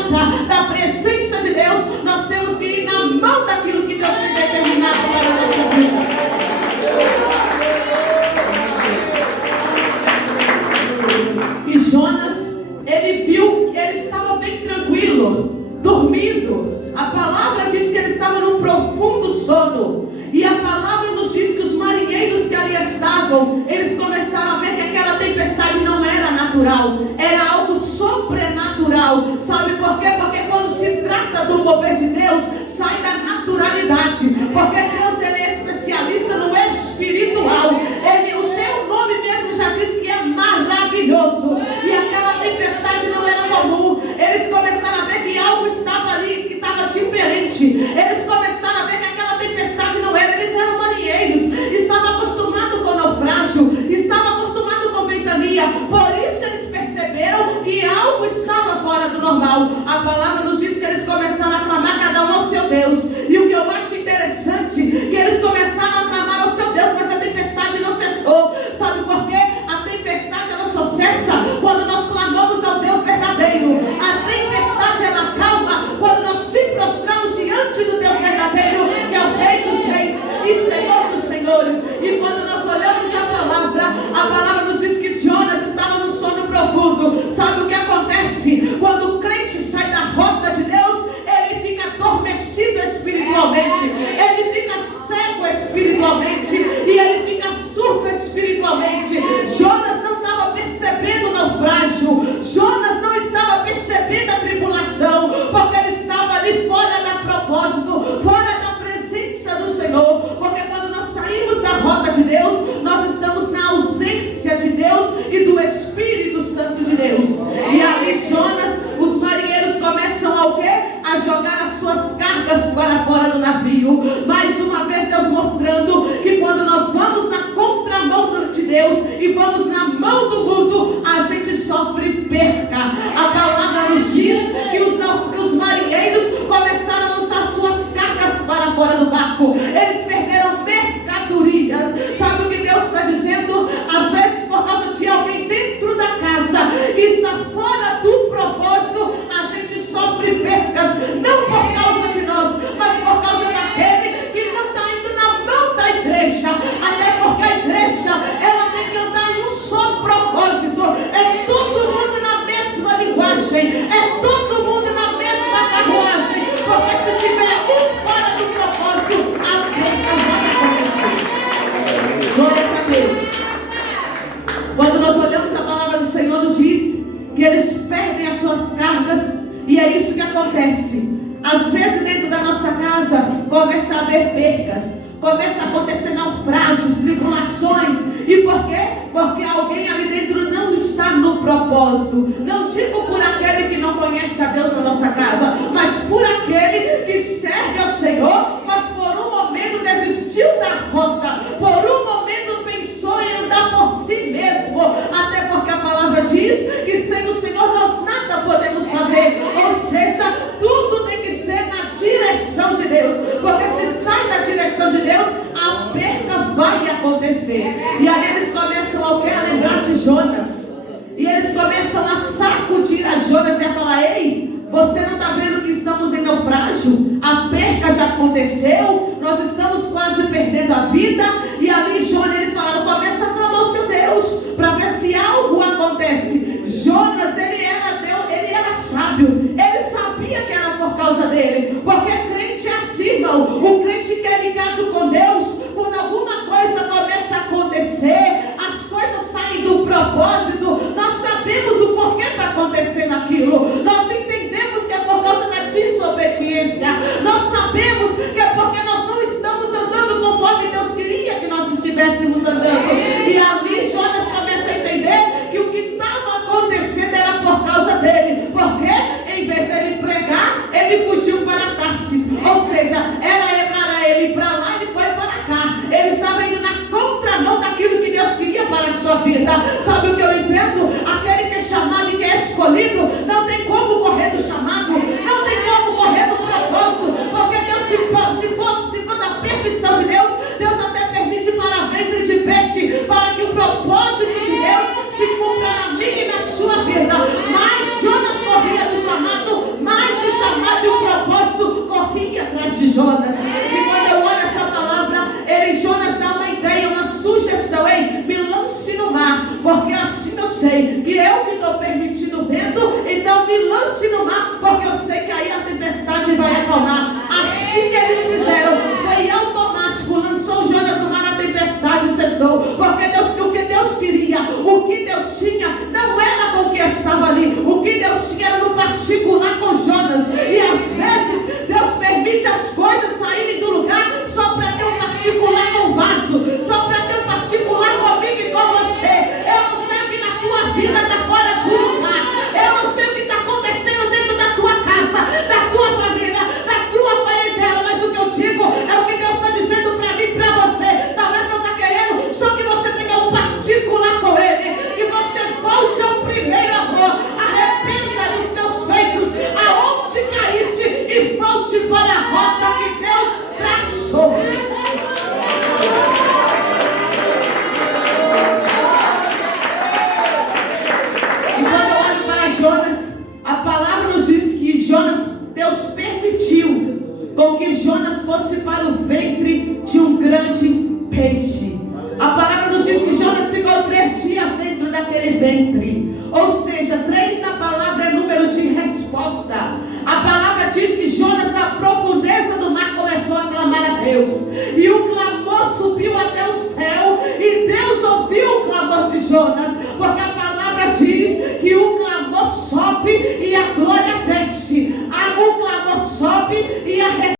trata da presença de Deus, nós temos que ir na mão daquilo que Deus tem determinado para a nossa vida. E Jonas, ele viu que ele estava bem tranquilo, dormindo. A palavra diz que ele estava num profundo sono. E a palavra nos diz que os marinheiros que ali estavam, eles começaram a ver que aquela tempestade não era natural, era algo sobrenatural. Sabe por quê? Porque quando se trata do mover de Deus, sai da naturalidade. Porque Deus, ele é especialista no espiritual. O teu nome mesmo já diz que é maravilhoso. E aquela tempestade não era comum. Eles começaram a ver que algo estava ali, que estava diferente. Eles começaram a ver que aquela tempestade não era. Eles eram marinheiros, estavam acostumados com naufrágio, estavam acostumados com ventania. Por isso eles perceberam que algo estava fora do normal. A palavra nos diz que eles começaram a clamar cada um ao seu Deus. E o que eu acho interessante, que eles começaram a clamar ao seu Deus, mas a tempestade não cessou. Sabe por quê? A tempestade, ela só cessa quando nós clamamos ao Deus verdadeiro. A tempestade, ela calma quando nós se prostramos diante do Deus verdadeiro, que é o Rei dos Reis e Senhor dos Senhores. E quando nós olhamos a palavra nos diz que Jonas estava no sono profundo. Sabe o que acontece? Quando o crente sai da rota de Deus, ele fica adormecido espiritualmente, ele fica cego espiritualmente e ele fica surdo espiritualmente. Jonas não estava percebendo o naufrágio, Jonas não estava percebendo a tribulação, porque ele estava ali fora da propósito, fora da presença do Senhor. Porque quando nós saímos da rota de Deus, nós estamos na ausência de Deus e do Espírito Santo de Deus. E ali Jonas, os marinheiros começam a o quê? A jogar as suas cargas para fora do navio. Mais uma vez Deus mostrando que quando nós vamos na contramão de Deus e vamos na mão do mundo, a gente sofre perca. A palavra nos diz que os marinheiros começaram a lançar suas cargas para fora do barco. Eles perderam mercadorias. Sabe o que Deus está dizendo? Às vezes por causa de alguém dentro da casa que está fora do propósito, a gente sofre percas. Não por causa de nós, mas por causa daquele que não está indo na mão da igreja. Até porque a igreja, ela tem que andar em um só propósito. É todo mundo na mesma linguagem, é todo mundo na mesma carruagem. Porque se tiver um fora do propósito, a perca vai acontecer. Glórias a Deus. Quando nós olhamos a palavra do Senhor, nos diz que eles perdem as suas cargas. E é isso que acontece. Às vezes dentro da nossa casa começa a haver percas, começa a acontecer naufrágios, tribulações. E por quê? Porque alguém ali dentro não está no propósito. Não digo por aquele que não conhece a Deus na nossa casa, mas por aquele que serve ao Senhor, mas por um momento desistiu da rota, por um momento pensou em andar por si mesmo. Até porque a palavra diz que sem o Senhor nós nada podemos fazer. Ou seja, tudo tem que ser na direção de Deus. Porque se sai da direção de Deus, a perca vai acontecer. E aí eles começam a lembrar de Jonas. E eles começam a sacudir a Jonas e a falar: ei, você não está vendo que estamos em naufrágio? A perca já aconteceu, nós estamos quase perdendo a vida. E ali Jonas, eles falaram: começa a clamar ao seu Deus, para ver se algo acontece. Jonas, ele era Deus, ele era sábio, ele sabia que era por causa dele. Porque crente é assim, irmão. O crente que é ligado com Deus, quando alguma coisa começa a acontecer, as coisas saem do propósito, nós sabemos o porquê está acontecendo aquilo. Nós entendemos que é por causa da desobediência. Nós sabemos que é porque nós não estamos andando conforme Deus queria que nós estivéssemos andando. E ali Jonas começa a entender que o que estava acontecendo era por causa dele. Porque em vez dele pregar, ele fugiu para Tarsis. Ou seja, era para ele ir para lá, ele foi para cá. Ele estava indo na contramão daquilo que Deus queria para a sua vida. Sabe o que eu entendo? Aquele que é chamado e que é escolhido, não tem como correr do chamado, não tem como correr do propósito. Porque Deus, se for da permissão de Deus, Deus até permite para ventre de peixe, para que o propósito de Deus se cumpra na minha e na sua vida. Mas Jonas corria do chamado, estou permitindo o vento, então me lance no mar, porque eu sei que aí a tempestade vai acalmar. Assim que eles fizeram, foi automático, lançou Jonas no mar, a tempestade cessou, porque o que Deus queria, o que Deus tinha, não era com o que estava ali, o que Deus tinha era no particular com Jonas. E às vezes Deus permite as coisas saírem do lugar só para ter um particular com o vaso, só para ter um particular comigo e com você. Eu não sei o que na tua vida está fora do lugar, eu não sei o que está acontecendo dentro da tua casa, da tua família, da tua parentela, mas o que eu digo é o que Deus está dizendo para mim e para você. Talvez não está querendo, só que você tenha um particular com Ele, que você volte ao primeiro amor, arrependa dos teus feitos, aonde caíste, e volte para a rota que Deus traçou. E quando eu olho para Jonas, a palavra nos diz que Deus permitiu com que Jonas fosse para o ventre de um grande peixe. A palavra nos diz que Jonas ficou 3 dias dentro daquele ventre. Ou seja, 3 na palavra é número de resposta. A palavra diz que Jonas, na profundeza do mar, começou a clamar a Deus. E o clamor subiu até o céu. E Deus ouviu o clamor de Jonas. Porque a palavra diz que o clamor sobe e a glória desce. O clamor sobe e a